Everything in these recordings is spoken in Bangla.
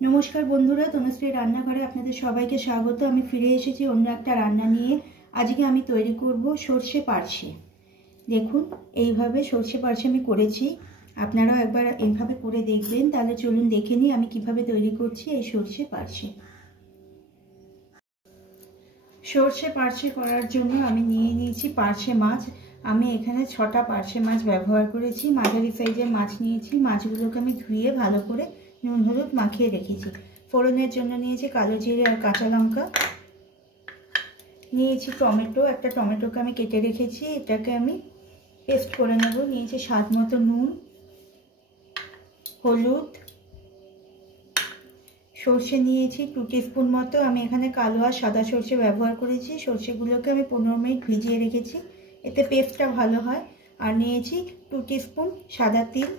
নমস্কার বন্ধুরা, তনুশ্রী রান্নাঘরে আপনাদের সবাইকে স্বাগত। আমি ফিরে এসেছি অন্য একটা রান্না নিয়ে। আজকে আমি তৈরি করব সর্ষে পার্শে। দেখুন, এইভাবে সর্ষে পার্শে আমি করেছি। আপনারাও একবার এইভাবে করে দেখবেন। তাহলে চলুন দেখে নিই আমি কিভাবে তৈরি করছি এই সর্ষে পার্শে। সর্ষে পার্শে করার জন্য আমি নিয়ে নিয়েছি পার্শে মাছ। আমি এখানে 6টা পার্শে মাছ ব্যবহার করেছি। মাঝারি সাইজের মাছ নিয়েছি। মাছগুলোকে আমি ধুয়ে ভালো করে নুন হলুদ মাখিয়ে রেখেছি। ফোড়নের জন্য নিয়েছি কালো জিরে আর কাঁচা লঙ্কা। নিয়েছি টমেটো, একটা টমেটোকে আমি কেটে রেখেছি, এটাকে আমি পেস্ট করে নেব। নিয়েছি স্বাদ মতো নুন, হলুদ, সর্ষে নিয়েছি 2 টিস্পুন মতো। আমি এখানে কালো আর সাদা সর্ষে ব্যবহার করেছি। সর্ষেগুলোকে আমি 15 মিনিট ভিজিয়ে রেখেছি, এতে পেস্টটা ভালো হয়। আর নিয়েছি 2 টিস্পুন সাদা তিল,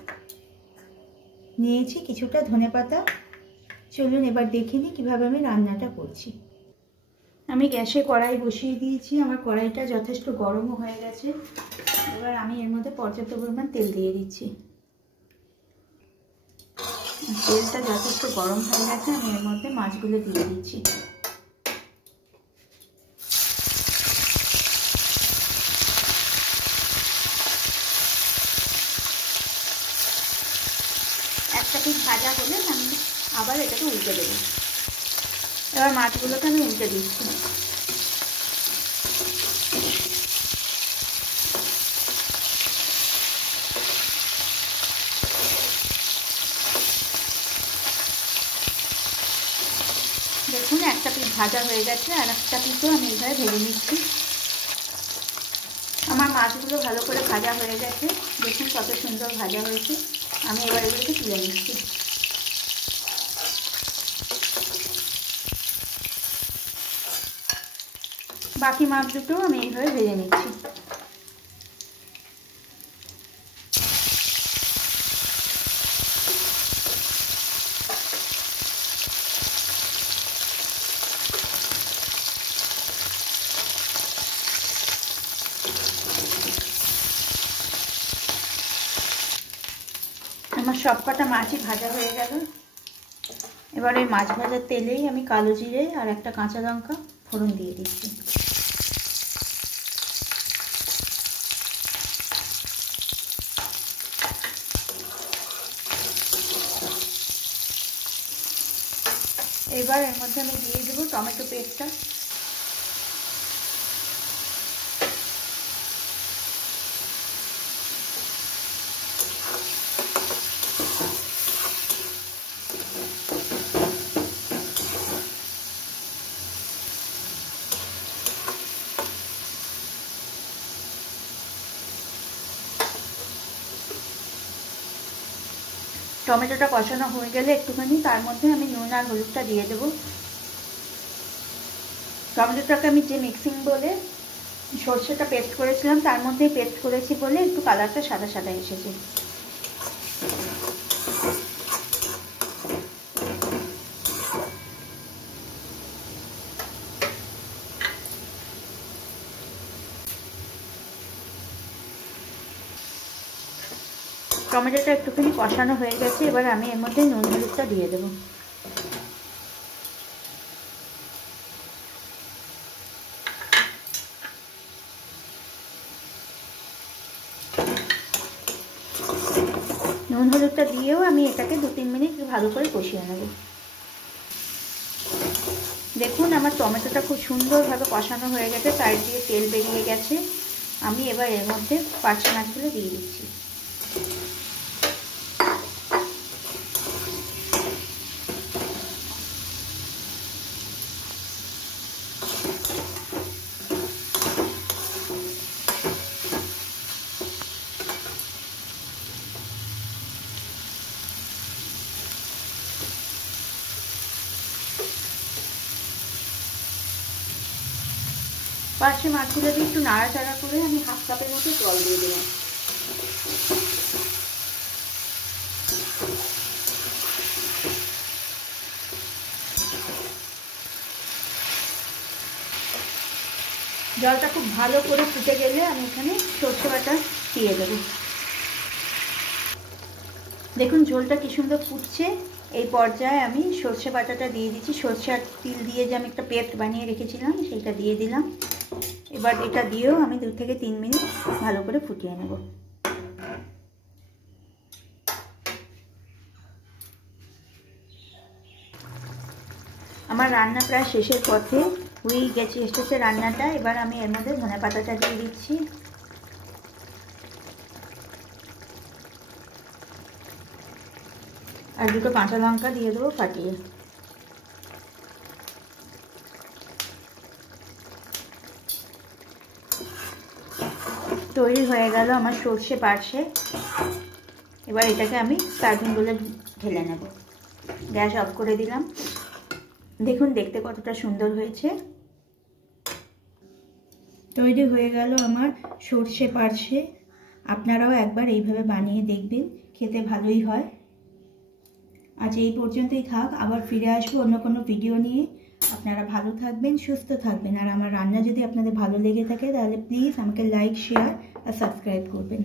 নিয়েছি কিছুটা ধনেপাতা। চলুন এবার দেখে নিই কীভাবে আমি রান্নাটা করছি। আমি গ্যাসে কড়াই বসিয়ে দিয়েছি। আমার কড়াইটা যথেষ্ট গরমও হয়ে গেছে। এবার আমি এর মধ্যে পর্যাপ্ত পরিমাণ তেল দিয়ে দিচ্ছি। তেলটা যথেষ্ট গরম হয়ে গেছে, আমি এর মধ্যে মাছগুলো দিয়ে দিচ্ছি। একটা পিঠ ভাজা হলে আমি আবার এটাকে উল্টে দেবো। এবার মাছগুলোকে আমি উল্টে দিচ্ছি। দেখুন, একটা পিঠ ভাজা হয়ে গেছে, আর একটা পিঠও আমি এইভাবে ভেজে নিচ্ছি। আমার মাছগুলো ভালো করে ভাজা হয়ে গেছে। দেখুন কত সুন্দর ভাজা হয়েছে। আমি এবার এগুলোকে তুলে নিচ্ছি। বাকি মাছ দুটো আমি এইভাবে ভেজে নিচ্ছি। আমার সবকটা মাছই ভাজা হয়ে গেল। এবার এই মাছ ভাজার তেলেই আমি কালো জিরে আর একটা কাঁচা লঙ্কা ফোড়ন দিয়ে দিচ্ছি। এবার এর মধ্যে আমি দিয়ে দেবো টমেটো পেস্টটা। টমেটোটা কষানো হয়ে গেলে একটুখানি তার মধ্যে আমি নুন আর হলুদটা দিয়ে দেবো। টমেটোটাকে আমি যে মিক্সিং বলে সর্ষেটা পেস্ট করেছিলাম তার মধ্যে পেস্ট করেছি বলে একটু কালারটা সাদা সাদা এসেছে। টমেটোটা একটুখানি কষানো হয়ে গেছে। এবার আমি এর মধ্যে নুন হলুদটা দিয়ে দেবো। নুন হলুদটা দিয়েও আমি এটাকে 2-3 মিনিট ভালো করে কষিয়ে নেব। দেখুন, আমার টমেটোটা খুব সুন্দরভাবে কষানো হয়ে গেছে, সাইড দিয়ে তেল বেরিয়ে গেছে। আমি এবার এর মধ্যে পার্শে মাছগুলো দিয়ে দিচ্ছি। পার্শে মাছগুলো দিয়ে একটু নাড়াচাড়া করে আমি 1/2 কাপের মতো জল দিয়ে দিলাম। জলটা খুব ভালো করে ফুটে গেলে আমি এখানে সর্ষে বাটা দিয়ে দেবো। দেখুন ঝোলটা কি সুন্দর ফুটছে। এই পর্যায়ে আমি সর্ষে বাটাটা দিয়ে দিচ্ছি। সর্ষে আর তিল দিয়ে যে আমি একটা পেস্ট বানিয়ে রেখেছিলাম সেইটা দিয়ে দিলাম। এবার এটা দিয়েও আমি 2 থেকে 3 মিনিট ভালো করে ফুটিয়ে নেব। আমার রান্না প্রায় শেষের পথে হয়ে গেছে, এসেছে রান্নাটা। এবার আমি এর মধ্যে ধনে পাতাটা দিয়ে দিচ্ছি। আর 2টো কাঁচা লঙ্কা দিয়ে দেবো ফাটিয়ে। তৈরি হয়ে গেল আমার সর্ষে পার্শে। এবার এটাকে আমি সার্ভিং বলে ঢেলে নেব। গ্যাস অফ করে দিলাম। দেখুন দেখতে কতটা সুন্দর হয়েছে। তৈরি হয়ে গেল আমার সর্ষে পার্শে। আপনারাও একবার এইভাবে বানিয়ে দেখবেন, খেতে ভালোই হয়। আজ এই পর্যন্তই থাক, আবার ফিরে আসবো অন্য কোনো ভিডিও নিয়ে। আপনারা ভালো থাকবেন, সুস্থ থাকবেন। আর আমার রান্না যদি আপনাদের ভালো লেগে থাকে তাহলে প্লিজ আমাকে লাইক, শেয়ার আর সাবস্ক্রাইব করবেন।